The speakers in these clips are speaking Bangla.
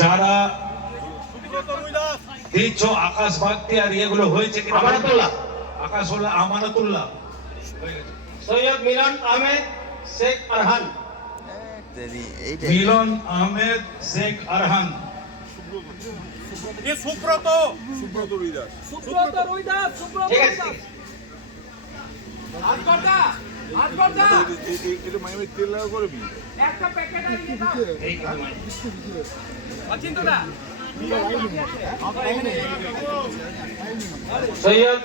যারা দিচ্ছ আকাশ বাগতি আর এগুলো হয়েছে কিনা আমানতুল্লাহ আকাশ হলো আমানতুল্লাহ সৈয়দ মিলন আহমেদ শেখ আরহান মিলন আহমেদ শেখ আরহান সুব্রত সুব্রত রুইদাস। সুব্রত রুইদাস সুব্রত রুইদাস। একটা প্যাকেট আর নিয়ে দাও। সৈয়দ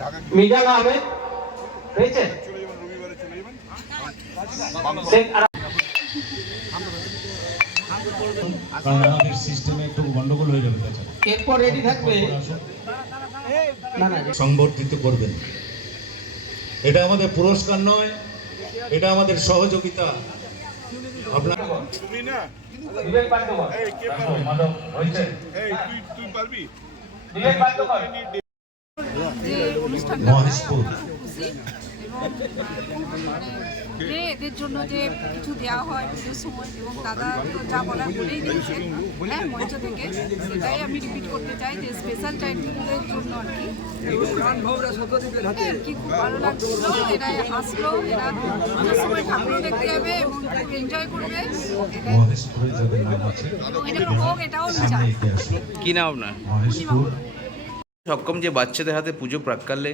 ঢাকা মিজান আহমেদ হয়েছে চলে যাবেন রবিবারে চলে যাবেন শেখ আরহান কারণ আমাদের সিস্টেমে একটু গন্ডগোল হয়ে যাবে এরপর রেডি থাকবে। না না সংবর্ধিত করবেন। এটা আমাদের পুরস্কার নয় এটা আমাদের সহযোগিতা। আপনার তুমি না বিবেক পাণ্ডবন এই কে পারবি? মাধব হয়েছে? এই তুই তুই পারবি? বিবেক পাণ্ডবন মহেশপুর। খুশি মানে যে এদের জন্য যে কিছু দেওয়া হয় পুজোর সময় এবং দাদা তো যা বলার বলেই দিয়েছে হ্যাঁ মঞ্চ থেকে সেটাই আমি রিপিট করতে চাই যে স্পেশাল চাইল্ডদের জন্য আর কি। হ্যাঁ, আর কি খুব ভালো লাগছিল এরা আসলো এরা পুজোর সময় ঠাকুরও দেখতে যাবে এবং এনজয় করবে এটাই। এবং এটা হোক এটাও কি নাম আপনার? মহেশপুর সক্ষম যে বাচ্চাদের হাতে পুজো প্রাককালে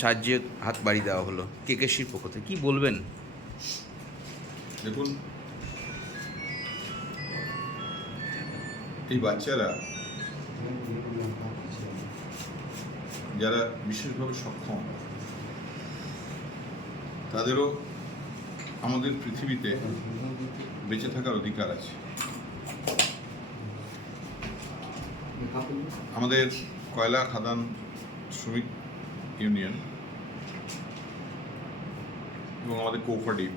সাহায্যে হাত বাড়িয়ে দেওয়া হলো কেকেশির পক্ষ থেকে কী বলবেন? দেখুন, এই বাচ্চারা যারা বিশেষভাবে সক্ষম, তাদেরও আমাদের পৃথিবীতে বেঁচে থাকার অধিকার আছে। আমাদের কয়লা খাদান শ্রমিক ইউনিয়ন এবং আমাদের কোপারেটিভ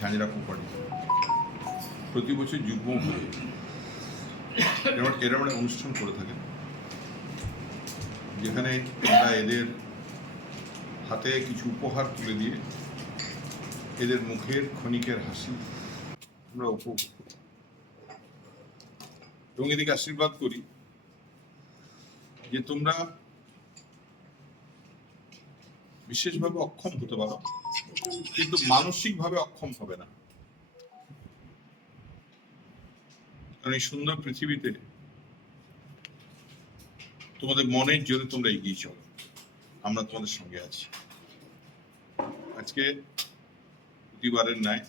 ঝাঁঝরা কোপারেটিভ প্রতি বছর যুগ্ম হয়ে এরম এরম একটা অনুষ্ঠান করে থাকেন যেখানে আমরা এদের হাতে কিছু উপহার তুলে দিয়ে এদের মুখের ক্ষণিকের হাসি আমরা উপভোগ করি। এবং এদিকে আশীর্বাদ করি। যে তোমরা বিশেষভাবে অক্ষম হতে পারো, কিন্তু মানসিকভাবে অক্ষম হবে না। এই সুন্দর পৃথিবীতে তোমাদের মনের জোরে তোমরা এগিয়ে চলো। আমরা তোমাদের সঙ্গে আছি। আজকে প্রতিবারের ন্যায়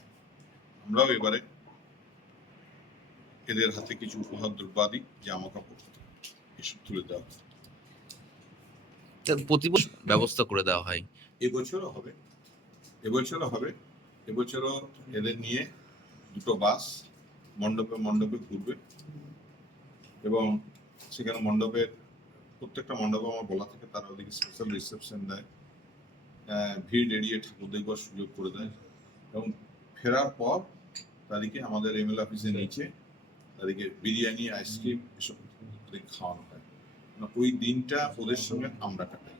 আমরাও এবারে এদের হাতে কিছু উপহার দ্রব্যাদি, জামা কাপড় এসব তুলে দেওয়া। প্রতি বছর ব্যবস্থা করে দেওয়া হয়। এবছরও হবে। এবছরও হবে। এবছরও এদের নিয়ে দুটো বাস মণ্ডপে মণ্ডপে ঘুরবে এবং সেখানে মণ্ডপের প্রত্যেকটা মণ্ডপে আমার বলা থাকে তারা ওদিকে স্পেশাল রিসেপশন দেয়। ভিড় এড়িয়ে ঠাকুর দেখবার সুযোগ করে দেয় এবং ফেরার পর তাদেরকে আমাদের এমএল অফিসের নিচে তাদেরকে বিরিয়ানি আইসক্রিম এসব খাওয়ানো হয়। ওই দিনটা ওদের সঙ্গে আমরা কাটাই।